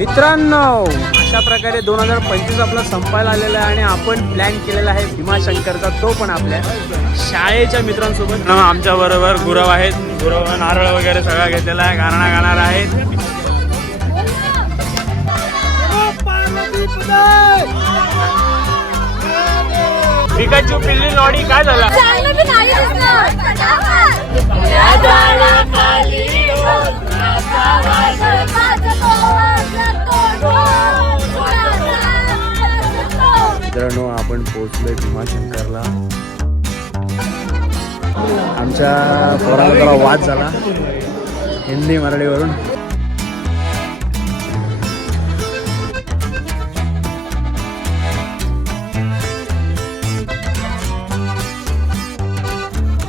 मित्रांनो, अशा प्रकारे 2025 आपला संपायला आलेला आहे आणि आपण प्लॅन केलेला आहे भीमाशंकरचा, तो पण आपल्या शाळेच्या मित्रांसोबत. आमच्या बरोबर गुरव आहेत. गुरव नारळ वगैरे सगळा घेतलेला आहे, गाणं गाणार आहेत. पिकाचू पिल्ली लॉडी काय झाला? मित्रांनो, आपण पोहोचलोय भीमाशंकरला. आमच्या पोराला जरा वाद झाला हिंदी मराठीवरून.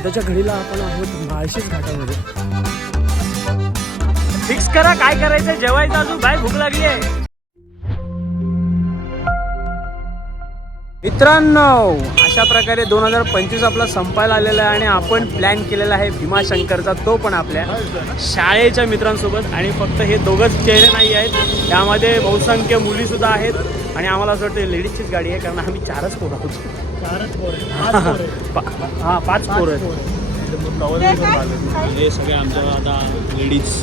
त्याच्या घडीला आपण आहोत माळशेज घाटामध्ये. फिक्स करा काय करायचं, जेवायचं अजून बाहेर भूक लागली आहे. मित्रांनो, अशा प्रकारे 2025 आपला संपायला आलेला आहे आणि आपण प्लॅन केलेला आहे भीमाशंकरचा, तो पण आपल्या शाळेच्या मित्रांसोबत. आणि फक्त हे दोघंच चेहरे नाही आहेत, त्यामध्ये बहुसंख्य मुली सुद्धा आहेत. आणि आम्हाला असं वाटतं लेडीजचीच गाडी आहे, कारण आम्ही 4च पोरं आहोत. 5 पोरं आहेत. हे सगळे आमच्या आता लेडीज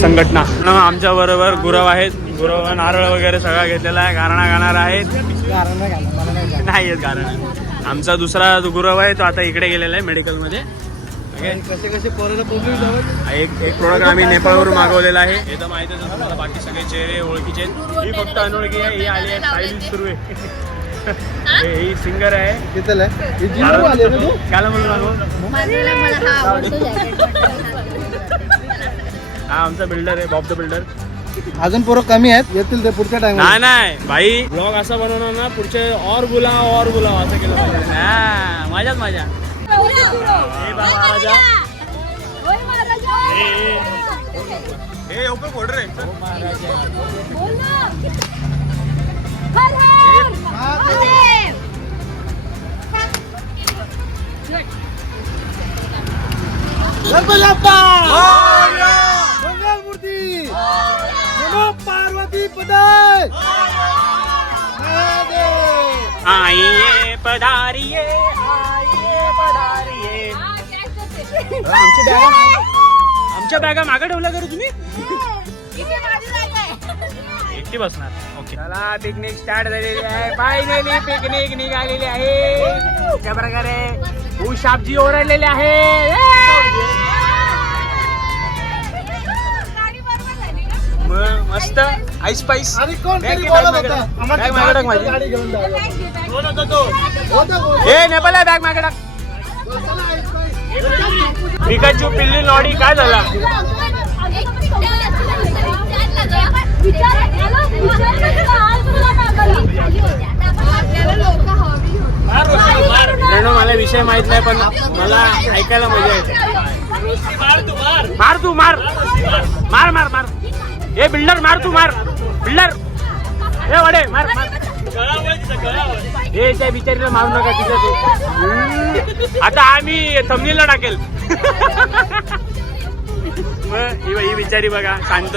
संघटना. आमच्या बरोबर गुरव आहेत. गुरव नारळ वगैरे सगळा घेतलेला आहे, गाणं गाणार आहेत. नाही येत गाणं. आमचा दुसरा गुरव आहे, तो आता इकडे गेलेला आहे मेडिकलमध्ये. कसे पोराला एक प्रोडक्ट आम्ही नेपाळवरून मागवलेला आहे. हे तर माहितीच आहे तुम्हाला. बाकी सगळे चेहरे ओळखीचे. ही फक्त अनोळखी आहे. ही आली आहे सायली सुरू आहे. ही सिंगर आहे. काला म्हणून हा आमचा बिल्डर आहे, बॉब द बिल्डर. अजून पोरं कमी आहेत, येतील ते पुढच्या टाइम. नाही भाई, ब्लॉग असा बनवणार ना, पुढचे और बुलाव असं केलं पाहिजे. माझ्याच माझ्या मंगलमूर्ती पार्वती पदाय आइए पधारिये, आइए पधारिये. आमच्या बॅगा मागे ठेवल्या करू तुम्ही. एकटी बसणार. ओके, चला पिकनिक स्टार्ट झालेली आहे. फायनली पिकनिक निघालेली आहे. अशा प्रकारे ऊशापजी ओरडलेले आहे. मस्त आईस पाईस. नेपाळला बॅग मागे टाक. पिकाचू पिल्ली लॉडी काय झाला? मला विषय माहित नाही, पण मला ऐकायला मजा येते. मार तू मार मार मार मार. हे बिल्डर मार तू मार. बिल्डर हे वडे मार मार. हे त्या बिचारीला मारू नका तिथं. आता आम्ही थंबनेलला टाकेल. ही बिचारी बघा शांत.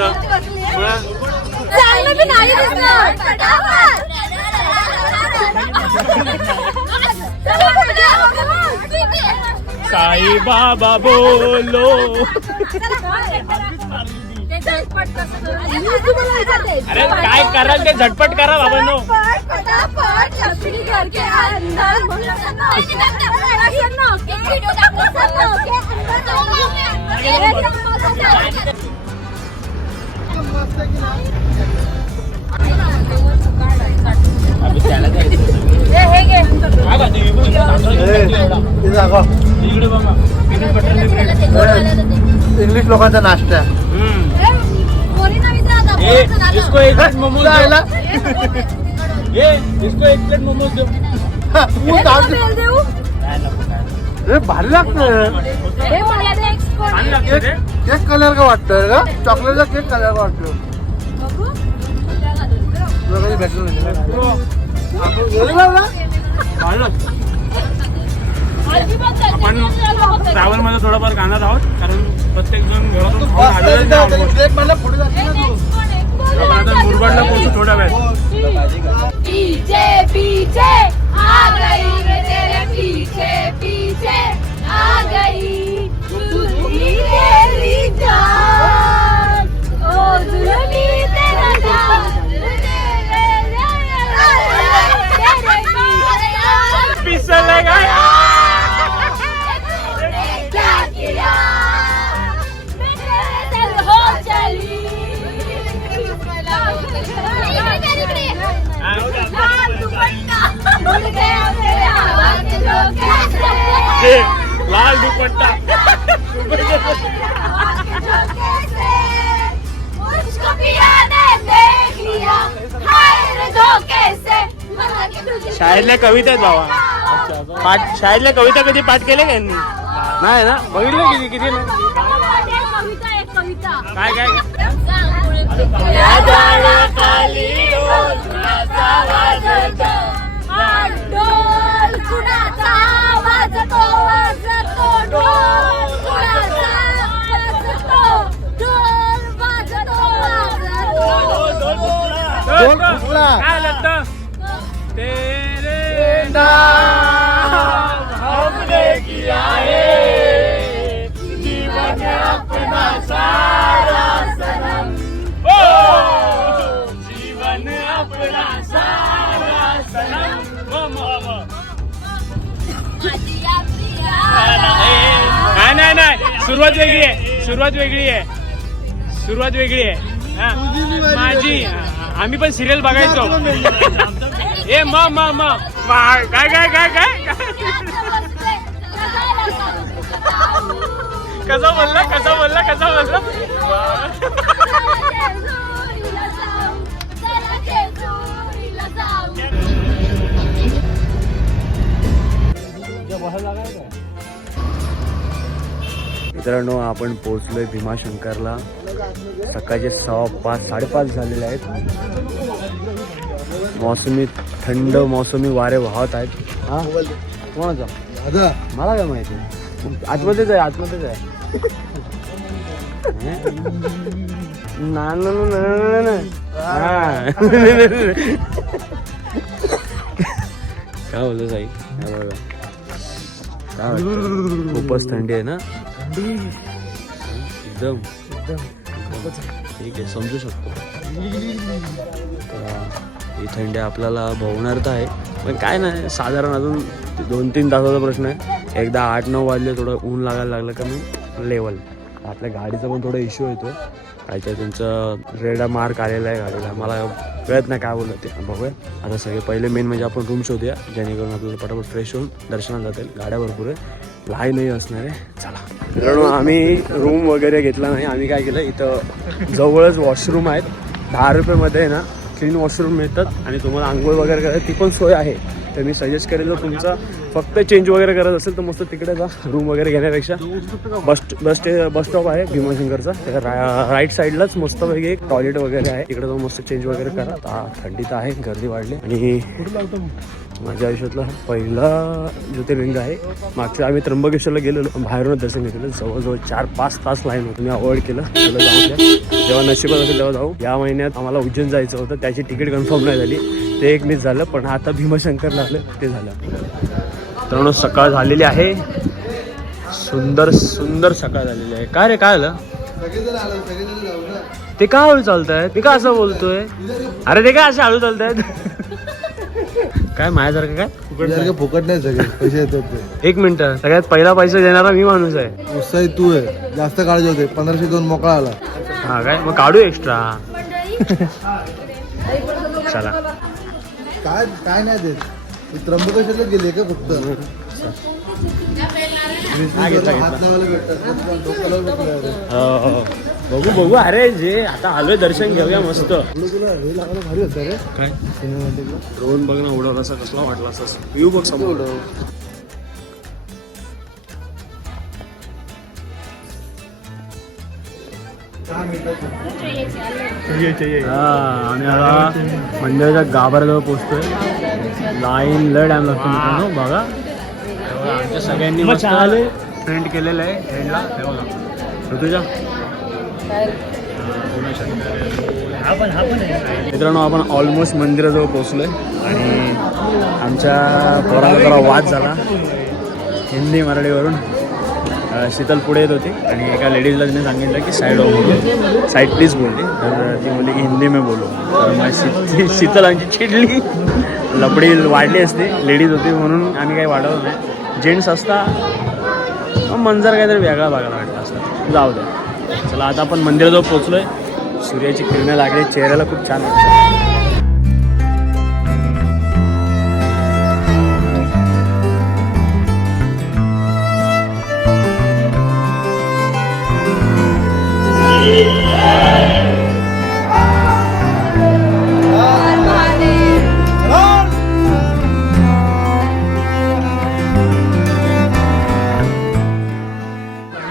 साई बाबा बोलो. अरे काय कराल ते झटपट करा बाबांनो. इंग्लिश लोकांचा नाश्ता. इसको एक प्लेट मोमोज आला. इसको एक प्लेट मोमोज दो. भारी लागतं. केक कलर का वाटतं का? चॉकलेटचा केक कलर का वाटतो? आपण ट्रॅव्हल मध्ये थोडंफार गाणार आहोत, कारण प्रत्येक जण घरातून ते लाल दुपट्टा शाळेतल्या कविता आहेत बाबा. पाठ शाळेतल्या कविता कधी पाठ केल्या का यांनी? नाही ना, बघितलं किती किती काय काय काय लागतं? तेरे नाम हमने किया है जीवन अपना सारा सनम, ओ जीवन अपना सारा सनम. नाही नाही नाही, सुरुवात वेगळी आहे, सुरुवात वेगळी आहे, सुरुवात वेगळी आहे. माझी आम्ही पण सिरियल बघायचो. ए म म म काय काय काय काय कसा बोलला कसा बोलला कसा बोलला. मित्रांनो, आपण पोहोचलोय भीमाशंकरला. सकाळचे 5:15 5:30 झालेले आहेत. मोसमी थंड मोसमी वारे वाहत आहेत. हा कोणाचा मला काय माहिती. आतमध्येच आहे, आतमध्येच आहे. ना ना ना ना काय बोलतो साई? काय खूपच थंडी आहे ना. एकदम ठीक आहे, समजू शकतो. ही थंडी आपल्याला भवणार तर आहे, पण काय नाही, साधारण अजून 2-3 तासाचा प्रश्न आहे. एकदा 8-9 वाजले थोडं ऊन लागायला लागलं का मी लेवल. आपल्या गाडीचा पण थोडा इश्यू येतो. काहीतरी तुमचं रेड मार्क आलेला आहे गाडीला. मला कळत नाही काय बोलत ते. बघूया आता. सगळे पहिले मेन म्हणजे आपण रूम शोधूया, जेणेकरून आपल्याला पटापट फ्रेश होऊन दर्शनात जातील. गाड्या भरपूर आहे, लाय नाही असणार आहे. चला मित्रांनो, आम्ही रूम वगैरे घेतला नाही. आम्ही काय केलं, इथं जवळच वॉशरूम आहेत. 10 रुपयेमध्ये आहे ना क्लीन वॉशरूम मिळतात आणि तुम्हाला आंघोळ वगैरे करायला ती पण सोय आहे. तर मी सजेस्ट करेल, जर तुमचा फक्त चेंज वगैरे करत असेल तर मस्त तिकडे जा. रूम वगैरे घेण्यापेक्षा बस स्टॉप आहे भीमाशंकरचा, त्या राईट साईडलाच मस्तपैकी एक टॉयलेट वगैरे आहे. तिकडे जाऊन मस्त चेंज वगैरे करा. आता थंडी तर आहे, गर्दी वाढली. आणि माझ्या आयुष्यातला पहिला ज्योतिर्लिंग आहे. मागच्या आम्ही त्र्यंबकेश्वरला गेलेलो, बाहेरूनच दर्शन घेतलेलं. जवळजवळ 4-5 तास लाईन होतं. मी अवॉइड केलं, त्याला जाऊ द्या, जेव्हा नशिबात असेल तेव्हा जाऊ. या महिन्यात आम्हाला उज्जैन जायचं होतं, त्याची तिकीट कन्फर्म नाही झाली, ते एक मिस झालं. पण आता भीमाशंकरला आलं ते झालं. तर सकाळ झालेली आहे, सुंदर सुंदर सकाळ झालेली आहे. काय रे, काय झालं? ते का हळू चालतायत? ते का असं बोलतोय? अरे ते काय असे हळू चालतायत? काय माझ्यासारखं काय फुकट नाही, सगळे पैसे येतात. 1 मिनिट, सगळ्यात पहिला पैसा देणारा मी माणूस आहे. उत्साही तू आहे, जास्त काळजी होते. 1500 देऊन मोकळा आला. हा काय, मग काढू एक्स्ट्रा. चला. काय काय नाही देत. त्र्यंबकेश्वरला गेले का फक्त? बघू बघू. अरे जे आता आलोय, दर्शन घेऊया मस्त. तुला हे लागलं भारी होतं रे. काय ड्रोन बघ ना, उडवला असा कसला वाटला असा व्ह्यू बघ समोर. आम्ही आता मंदिराच्या गाभाऱ्याजवळ पोहोचतोय. लाईन लय टाइम लागतो मित्रांनो. बघा आमच्या सगळ्यांनी मस्त फ्रेंड केलेलं आहे. फ्रेंडला ऋतुजा मित्रांनो, आपण ऑलमोस्ट मंदिराजवळ पोहोचलोय. आणि आमच्या पोराला जरा वाद झाला हिंदी मराठीवरून. शीतल पुढे येत होती आणि एका लेडीजला तिने सांगितलं की साईड बोलू, साईड प्लीज बोलली. तर ती बोलली की हिंदी में बोलो. तर मग शीतल आमची चिडली, लपडी वाढली असते. लेडीज होती म्हणून आम्ही काही वाढवलं नाही. जेंट्स असता मंजर काहीतरी वेगळा बघायला वाटला असता. जाऊ द्या. चला आता आपण मंदिराजवळ पोहोचलोय. सूर्याची किरणं लागली, चेहऱ्याला खूप छान वाटतं.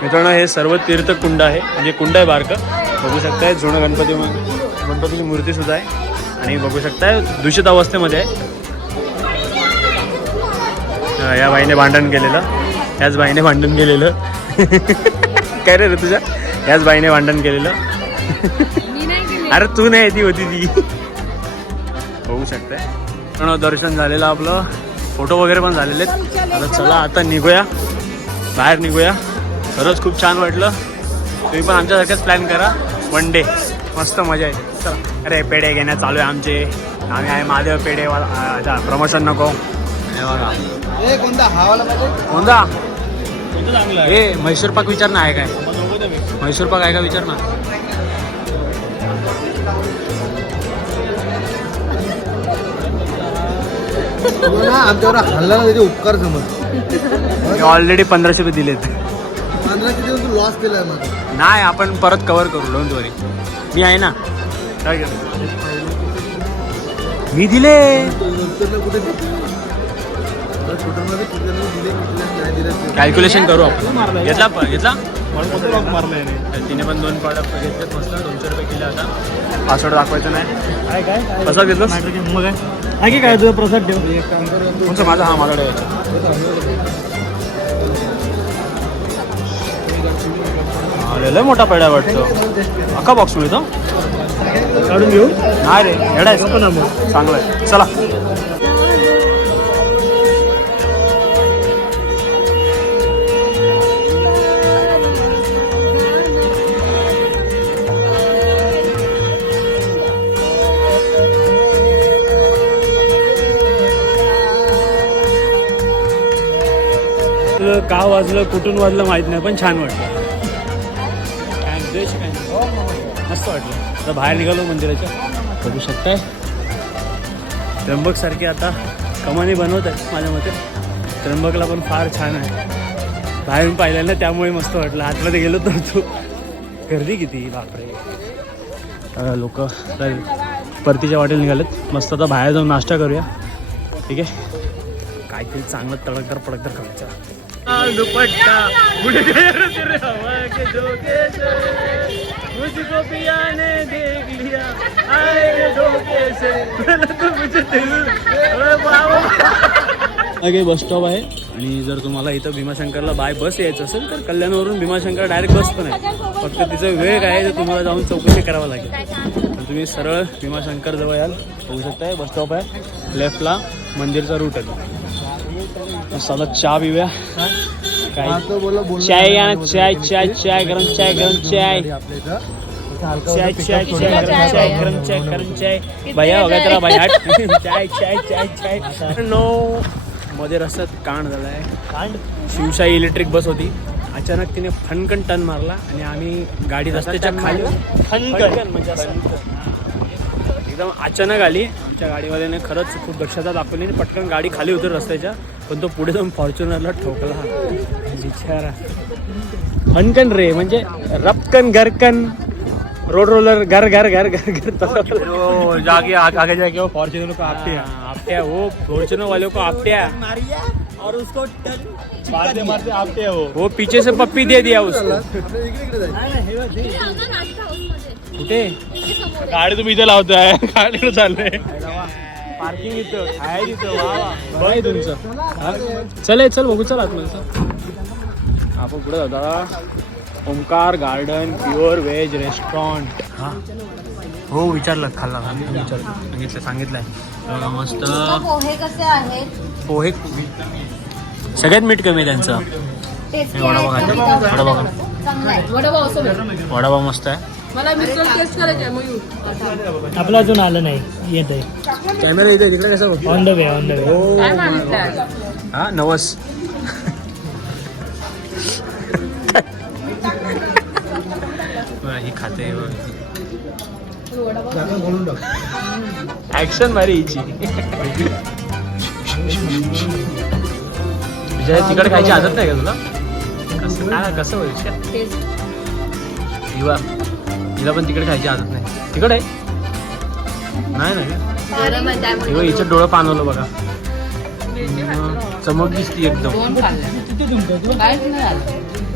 मित्रांनो हे सर्व तीर्थकुंड आहे, म्हणजे कुंड आहे बारकं. बघू शकताय जुनं गणपतीची मूर्ती सुद्धा आहे आणि बघू शकताय दूषित अवस्थेमध्ये आहे. या बाईने भांडण केलेलं, याच बाईने भांडण केलेलं. काय रे तुझ्या याच बाईने भांडण केलेलं. अरे तू नाही, ती होती ती. बघू शकताय दर्शन झालेलं आपलं, फोटो वगैरे पण झालेले आहेत. आता चला आता निघूया, बाहेर निघूया. खरंच खूप छान वाटलं. तुम्ही पण आमच्यासारखंच प्लॅन करा, वन डे मस्त मजा येते. चला. अरे पेढे घेण्यात चालू आहे आमचे. आम्ही आहे महादेव पेढेवाला. प्रमोशन नको. कोणता हे म्हैसूर पाक विचार ना, आहे काय म्हैसूर पाक आहे का विचार ना. आमच्यावर हल्ला ना त्याचे उपकार समज. ऑलरेडी 1500 रुपये दिलेत. 1500 दिवस तू लॉस केलाय माझा. नाही, आपण परत कव्हर करू, डोंट वरी. मी आहे ना. काय मी दिले कुठे कॅल्क्युलेशन करू आपण. घेतला तिने पण 2 प्रॉडक्ट घेतलेत मस्त. 200 रुपये किलो. आता पासवर्ड दाखवायचं नाही. काय प्रसाद घेतलं मग आहे काय तुझा प्रसाद ठेव. कोणचा माझा? हा माझ्याकडे लय मोठा पेढा वाटतो. अख्खा बॉक्स मिळतो. काढून घेऊ. नाही रे एवढा आहे चांगला आहे. चला. का वाजलं कुठून वाजलं माहित नाही, पण छान वाटलं. मस्त वाटलं. आता बाहेर निघालो मंदिराच्या. बघू शकताय त्र्यंबक सारखी आता कमानी बनवत आहेत माझ्या मते. त्र्यंबकला पण फार छान आहे. बाहेरून पाहिलं ना, त्यामुळे मस्त वाटलं. आतमध्ये गेलो तर तू गर्दी किती बापरे. लोक परतीच्या वाटेला निघालेत. मस्त आता बाहेर जाऊन नाश्ता करूया. ठीक आहे, काहीतरी चांगलं तडकदार पडकदार करायचं. दुपट्टा उड़ गया तेरे हवा के झोंके से, मुझको पिया ने देख लिया आए धोखे से, तो मुझे दिल. आगे बस स्टॉप आहे आणि जर तुम्हाला इथं भीमाशंकरला बाय बस यायचं असेल तर कल्याणवरून भीमाशंकर डायरेक्ट बस पण आहे. फक्त तिचं वेळ काय आहे तर तुम्हाला जाऊन चौकशी करावं लागेल. तर तुम्ही सरळ भीमाशंकर जवळ याल. होऊ शकताय बस स्टॉप आहे, लेफ्टला मंदिरचा रूट आहे. साधा चहा पिऊया. काय चाय घ्या ना. चाय चाय चाय गरम चाय गरम चाय चाय चाय चाय गरम चाय गरम चाय गरम चाय. भैया हो गया तेरा भाई हट. चाय चाय चाय चाय. नो मध्ये रस्त्यात कांड झालाय. कांड. शिवशाही इलेक्ट्रिक बस होती. अचानक तिने फनकन टर्न मारला आणि आम्ही गाडी रस्त्याच्या खाली फनकन म्हणजे एकदम अचानक आली. आमच्या गाडीवाल्याने खरंच खूप दक्षता दाखवली आणि पटकन गाडी खाली उतर रस्त्याच्या. पण तो पुढे जाऊन फॉर्च्युनरला ठोकला. बिचारा. फनकन रे म्हणजे रपकन घरकन रोड रोलर घर घर घर घर घर. जाके आगे जाके वो फॉर्च्यूनर को आपटे वो फॉर्च्यूनर वाले को आपटे और उसको मारते मारते आपटे वो पीछे से पप्पी दे दिया उसको. कुठे गाडी तुम्ही इथे लावताय? गाडीवर चाललंय. पार्किंग इथं आहे तिथं. वा आहे तुमचं. चल चल बघू. चल आतमध्ये आपण पुढे जाता. Omkar garden pure veg restaurant. हा हो विचारलं. खाल्ला विचारलं सांगितलंय. मस्त पोहे कसे आहेत? पोहे सगळ्यात मीठ कमी आहे त्यांचं. वडापाव मस्त आहे. आपला अजून आलं नाही. येत आहे कॅमेरा इथे तिकडे कसं on the way on the way. हा नवस. ही खाते ऍक्शन मारी हिची. तिकडे खायची आदत नाही का तुला? कसं होईल? हिला पण तिकडे खायची आदत नाही. तिकडे आहे नाही ना का हिचं डोळं पाणवलं बघा. चमक दिसती एकदम.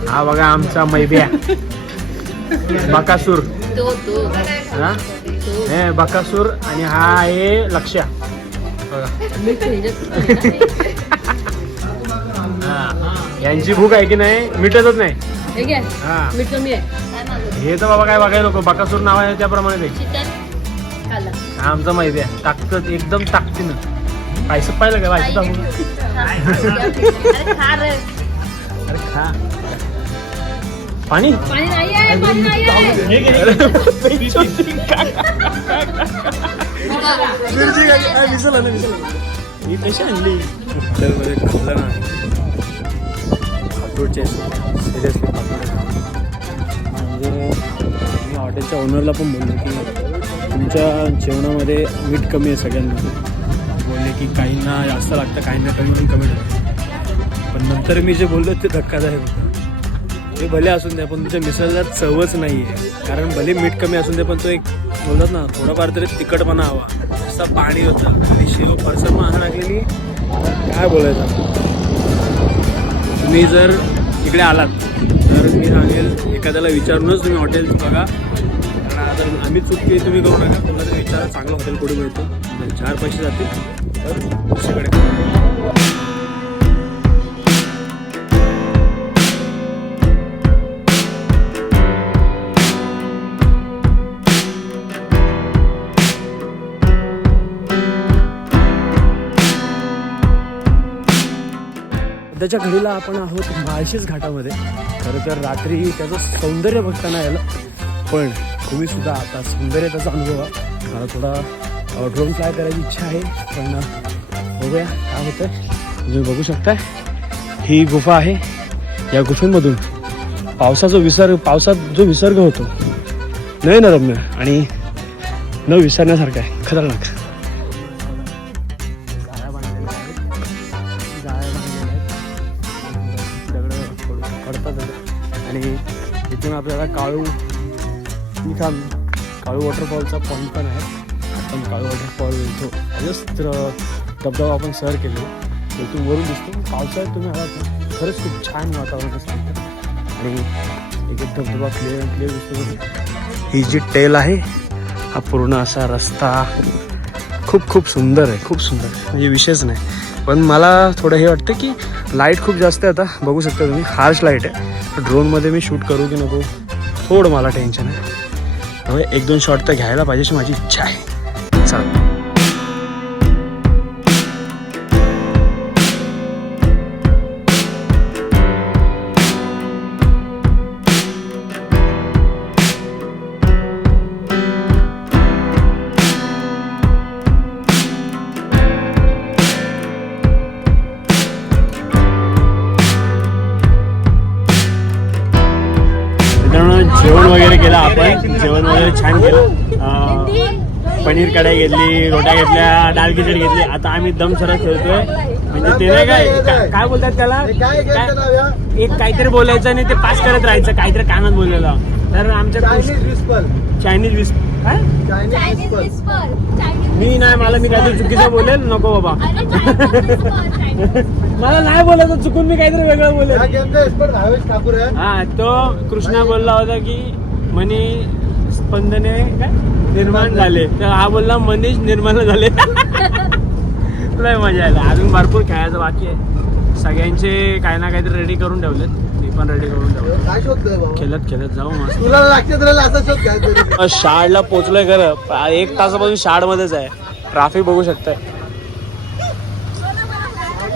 हा बघा आमचा मैब्या बकासूर. हा हे बकासूर आणि हा आहे लक्ष्या बघा. यांची भूक आहे की नाही मिटतच नाही. हा हे तर बाबा काय बघायला नको. बकासूर नाव आहे त्याप्रमाणे ते हा आमचा मैब्या टाकत एकदम ताकदीनं. पायसं पाहिलं का पायसं टाकून. अरे खा पाणी ही कशी आणली हॉटेलमध्ये खाल्लं ना. खाटूडचे सिरियसली खाटूड. म्हणजे मी हॉटेलच्या ओनरला पण बोललो की तुमच्या जेवणामध्ये मीठ कमी आहे सगळ्यांमध्ये. बोलले की काहींना जास्त लागतं काहींना कमी कमी लागतं. पण नंतर मी जे बोललो ते धक्कादायक होतं. ते भले असून द्या पण तुमच्या मिसळला चवच नाही आहे. कारण भले मीठ कमी असून दे पण तो एक बोलतात ना थोडाफार तरी तिखटपणा हवा. नुसतं पाणी होतं आणि शिव परसर मागं लागलेली काय बोलायचं. तुम्ही जर इकडे आलात तर मी सांगेल एखाद्याला विचारूनच तुम्ही हॉटेल बघा. कारण आता आम्ही चुकी तुम्ही करू नका. तुम्हाला तरी विचारा चांगलं हॉटेल कुठे मिळतं. 4 पैसे जातील तर दुसरीकडे. सध्याच्या घडीला आपण आहोत माळशेज घाटामध्ये. खरं तर रात्री त्याचं सौंदर्य बघताना यायला पण तुम्ही सुद्धा आता सौंदर्य त्याचा अनुभव मला थोडा ड्रोन फ्लाय करायची इच्छा आहे. पण बघूया काय होतं आहे. तुम्ही बघू शकताय ही गुफा आहे. या गुफेमधून पावसात जो विसर्ग होतो नयनरम्य आणि न विसरण्यासारखा आहे. खतरनाक. आणि इथून आपल्याला काळू वॉटरफॉलचा पॉईंट पण आहे. आपण काळू वॉटरफॉल जो जस्ट धबधबा आपण सर केले इथून वरून दिसतो. पावसाळ्यात तुम्ही आलात ना खरंच खूप छान वातावरण असतं आणि एक धबधबा क्लिअर दिसतो. ही जी टेल आहे हा पूर्ण असा रस्ता खूप सुंदर आहे. खूप सुंदर म्हणजे विशेष नाही. पण मला थोडं हे वाटतं की लाईट खूप जास्त आहे. आता बघू शकता तुम्ही हार्श लाईट आहे. ड्रोनमध्ये मी शूट करू की नको थोडं मला टेन्शन आहे. त्यामुळे 1-2 शॉट तर घ्यायला पाहिजे अशी माझी इच्छा आहे. चला जेवण वगैरे केलं आपण. जेवण वगैरे छान केलं. पनीर कढाई घेतली, रोट्या घेतल्या, डाळ खिचडी घेतली. आता आम्ही दम सरस खेळतोय. म्हणजे ते नाही काय बोलतात त्याला एक काहीतरी बोलायचं आणि ते पास करत राहायचं काहीतरी कानात बोललेलं. तर आमच्या चायनीज विस्पर मी नाही मी काहीतरी चुकीचं बोलेल नको बाबा. मला नाही बोलायचं चुकून मी काहीतरी वेगळं बोलेल. हा तो कृष्णा बोलला होता की मनी स्पंदने काय निर्माण झाले तर हा बोलला मनीष निर्माण झाले. लय मजा आली. अजून भरपूर खेळायचं बाकी आहे. सगळ्यांचे काही ना काहीतरी रेडी करून ठेवलेत. मी पण रेडी करून ठेवलं. खेळत जाऊ मस्त. शाळेला पोचलोय खरं 1 तासापासून शाळेमध्येच आहे. ट्रॅफिक बघू शकताय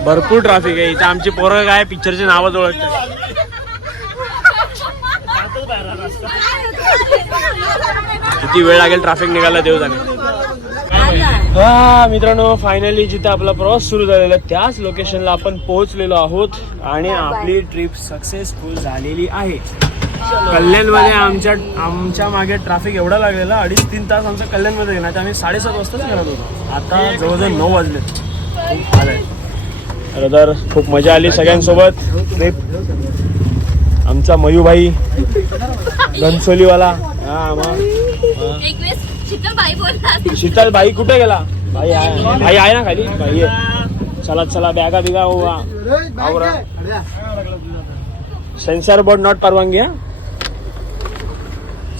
भरपूर ट्रॅफिक आहे इथं. आमची पोरं काय पिक्चरची नावच ओळखतात. किती वेळ लागेल ट्रॅफिक निघायला देव जाणे. हा मित्रांनो फायनली जिथे आपला प्रवास सुरू झालेला त्याच लोकेशनला आपण पोहोचलेलो आहोत आणि आपली ट्रिप सक्सेसफुल झालेली आहे. कल्याणमध्ये आमच्या मागे ट्रॅफिक एवढा लागलेला 2.5-3 तास आमचा कल्याणमध्ये गेला. आम्ही 7:30 वाजताच निघत होतो. आता जवळजवळ 9 वाजले. खूप हाल आहे. तर खूप मजा आली सगळ्यांसोबत ट्रिप. आमचा मयूभाई घनसोलीवाला हा मग एक वेळेस शीतल बाई बोलला शीतल भाई कुठे गेला? भाई आहे ना खाली? भाई आहे. चला चला बॅगा बिगा आवरा. सेन्सर बोर्ड नॉट परवानगी हा.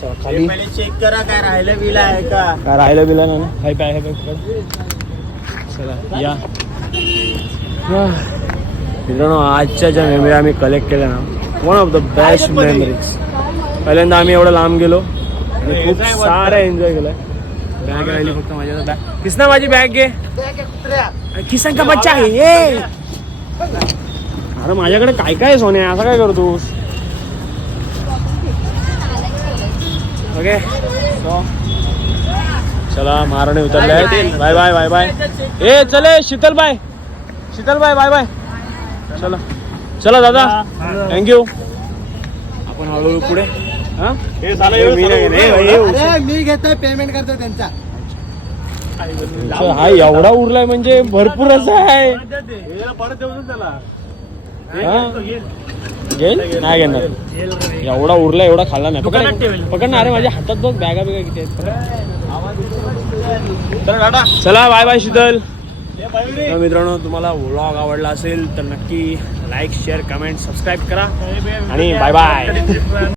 चला खाली चेक करा काय राहिलं बिल आहे का. काय राहिलं बिला ना हाय पाय चला या मित्रांनो. आजच्या ज्या मेमरी आम्ही कलेक्ट केल्या ना, one of the best memories. पहिल्यांदा आम्ही एवढं लांब गेलो आणि खूप सारं एन्जॉय केलंय. बॅग राहिली फक्त माझ्या बॅग. किसना माझी बॅग घे. किसन का बच्चा आहे ये. अरे माझ्याकडे काय काय सोने असं काय करतोस. ओके चला महाराणी उतरले. Bye bye bye bye. ए चले शीतल बाय बाय बाय. चला चला दादा थँक्यू. आपण हळूहळू पुढे. मी घेतोय पेमेंट करतो त्यांचा. हा एवढा उरलाय म्हणजे भरपूर असं आहे. परत देऊ त्याला. घेईल नाही घेणार. एवढा उरला एवढा खाल्ला नाही. पकड ना. अरे माझ्या हातात बघ बॅगा बिगा किती आहेत. चला बाय बाय शीतल. तर मित्रांनो तुम्हाला व्लॉग आवडला असेल तर नक्की लाईक शेअर कमेंट सबस्क्राईब करा आणि बाय बाय.